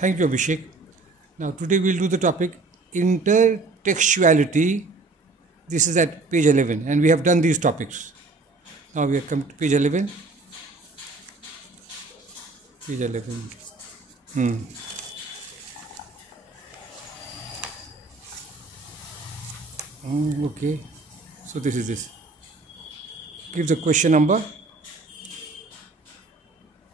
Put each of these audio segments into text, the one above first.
Thank you, Abhishek. Now, today we'll do the topic intertextuality. This is at page 11, and we have done these topics. Now we have come to page 11. Page 11. Okay. So this is this. Give the question number.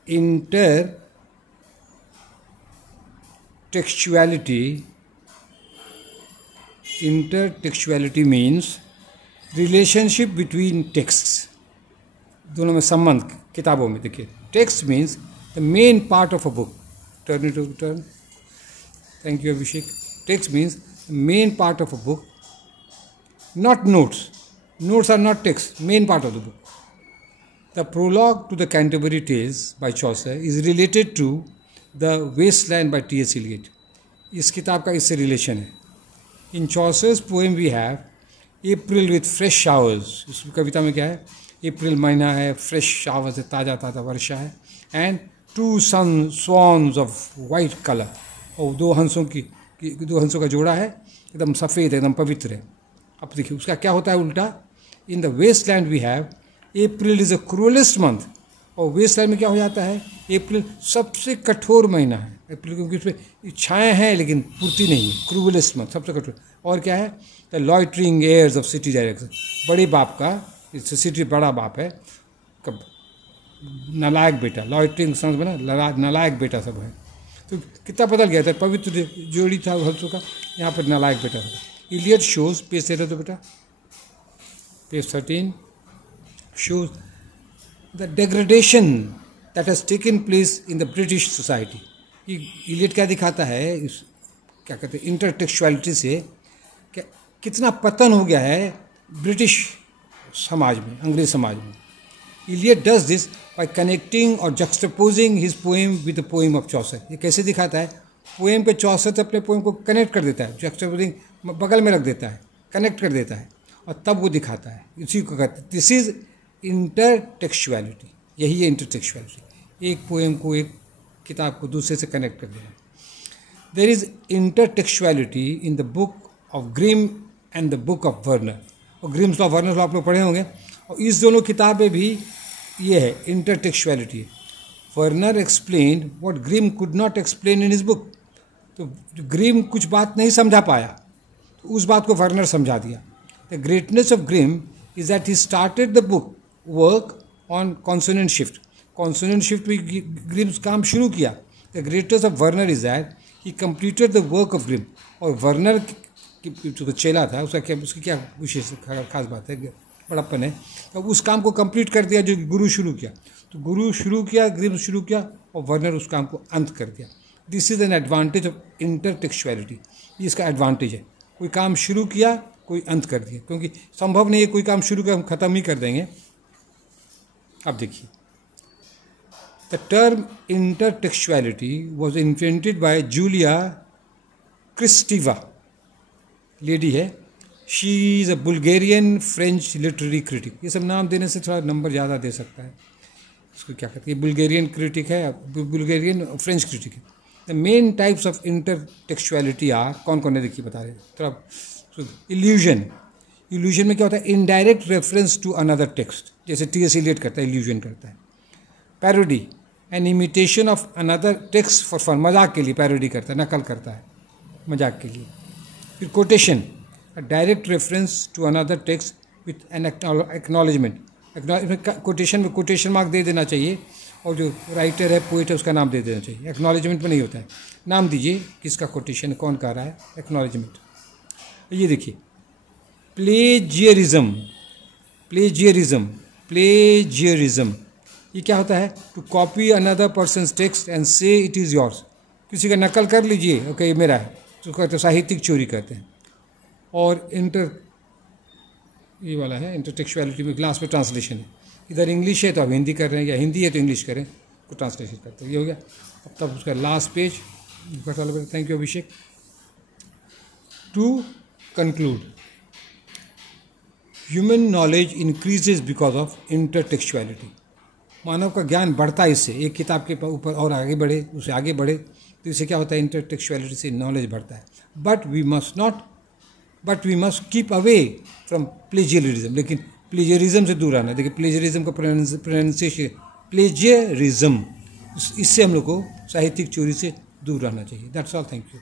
Intertextuality means relationship between texts. दोनों में संबंध किताबों में देखिए. Text means the main part of a book. Turn it over. Turn. Thank you, Abhishek. Text means the main part of a book, not notes. Notes are not text. Main part of the book. The prologue to the Canterbury Tales by Chaucer is related to The Wasteland by T.S. Eliot. इस किताब का इससे relation है. In Chaucer's poem we have April with fresh showers. इस कविता में क्या है? अप्रैल महीना है, फ्रेश शावर्स है, ताज़ा ताज़ा वर्षा है, and two swans of white colour. और दो हंसों का जोड़ा है, एकदम सफ़ेद है, एकदम पवित्र है. अब देखिए उसका क्या होता है उल्टा. In the wasteland we have April is a cruellest month. और वेस्टलैंड में क्या हो जाता है? अप्रैल सबसे कठोर महीना है. अप्रैल क्योंकि उसमें इच्छाएँ हैं लेकिन पूर्ति नहीं है. क्रूलेस्ट मंथ सबसे कठोर. और क्या है? The loitering airs of city direction. बड़े बाप का, इससे सिटी बड़ा बाप है, कब नालायक बेटा, लॉइटरिंग सन्स में ना नालायक बेटा सब है. तो कितना बदल गया था. पवित्र जोड़ी था हंसों का, यहाँ पर नालायक बेटा था. इलियट शोज, पेज 13 तो बेटा, page 13 shows the degradation that has taken place in the British society. Eliot क्या दिखाता है, इस क्या कहते हैं इंटरटेक्चुअलिटी से, क्या कितना पतन हो गया है ब्रिटिश समाज में, अंग्रेज समाज में. Eliot does this by connecting और juxtaposing his poem with the poem of Chaucer. ये कैसे दिखाता है? पोएम पे चौसर से अपने पोएम को कनेक्ट कर देता है, जक्सटपोजिंग बगल में रख देता है, कनेक्ट कर देता है, और तब वो दिखाता है. इसी को कहते हैं दिस इज इंटरटेक्चुअलिटी. यही है इंटरटेक्चुअलिटी, एक पोएम को, एक किताब को दूसरे से कनेक्ट कर देना. There is intertextuality in the book of Grimm and the book of Verner. और ग्रिम्स लॉ, वर्नर लॉ आप लोग पढ़े होंगे. और इस दोनों किताब में भी ये है intertextuality. Verner explain what Grimm could not explain in his book. तो ग्रिम कुछ बात नहीं समझा पाया, तो उस बात को वर्नर समझा दिया. The greatness of Grimm is that he started the book work on consonant shift. Consonant shift में ग्रिम्स काम शुरू किया. The greatness of Verner is that he completed the work of Grimm. और वर्नर जो चेला था उसका क्या, उसकी क्या विशेष खास बात है, बड़प्पन है. अब उस काम को कंप्लीट कर दिया जो गुरु शुरू किया. तो गुरु शुरू किया, ग्रिम शुरू किया, और वर्नर उस काम को अंत कर दिया. This is an advantage of intertextuality. ये इसका एडवांटेज है. कोई काम शुरू किया, कोई अंत कर दिया, क्योंकि संभव नहीं है कोई काम शुरू किया हम ख़त्म ही कर देंगे. अब देखिए, the term intertextuality was invented by Julia Kristeva. Lady है, she is a Bulgarian French literary critic. ये सब नाम देने से थोड़ा नंबर ज़्यादा दे सकता है. इसको क्या कहते हैं, बुल्गेरियन क्रिटिक है, बुल्गेरियन फ्रेंच क्रिटिक है. The main types of intertextuality are, कौन कौन है देखिए बता रहे. थोड़ा इल्यूजन. इल्यूजन में क्या होता है? Indirect reference to another text, जैसे टी.एस. एलियट करता है, इल्यूजन करता है. Parody, an imitation of another text for fun, मजाक के लिए पैरोडी करता है, नकल करता है मजाक के लिए. फिर quotation, a direct reference to another text with an acknowledgement. Quotation में कोटेशन मार्क दे देना चाहिए, और जो राइटर है, पोइट है, उसका नाम दे देना चाहिए. एक्नॉलेजमेंट में नहीं होता है. नाम दीजिए किसका कोटेशन, कौन कह रहा है, एक्नॉलेजमेंट. ये देखिए, प्लेजियरिज्म. प्लेजियरिज्म, प्लेजियरिज्म ये क्या होता है? To copy another person's text and say it is yours. किसी का नकल कर लीजिए, ओके ये मेरा है, तो कहते साहित्यिक चोरी करते हैं. और ये वाला है इंटरटेक्चुअलिटी में, ग्लास में ट्रांसलेशन है. इधर इंग्लिश है तो आप हिंदी कर रहे हैं, या हिंदी है तो इंग्लिश करें, को ट्रांसलेशन करते हैं. ये हो गया. अब तब उसका last page. Thank you Abhishek. To conclude, human knowledge increases because of intertextuality. मानव का ज्ञान बढ़ता है इससे. एक किताब के ऊपर और आगे बढ़े, उससे आगे बढ़े, तो इससे क्या होता है, इंटरटेक्चुअलिटी से नॉलेज बढ़ता है. But we must keep away from plagiarism. लेकिन प्लेजियरिज्म से दूर आना. देखिए प्लेजियरिज्म का प्रोनाउंसिएशन प्लेजियरिज्म, इससे हम लोग को साहित्यिक चोरी से दूर रहना चाहिए. That's all. Thank you.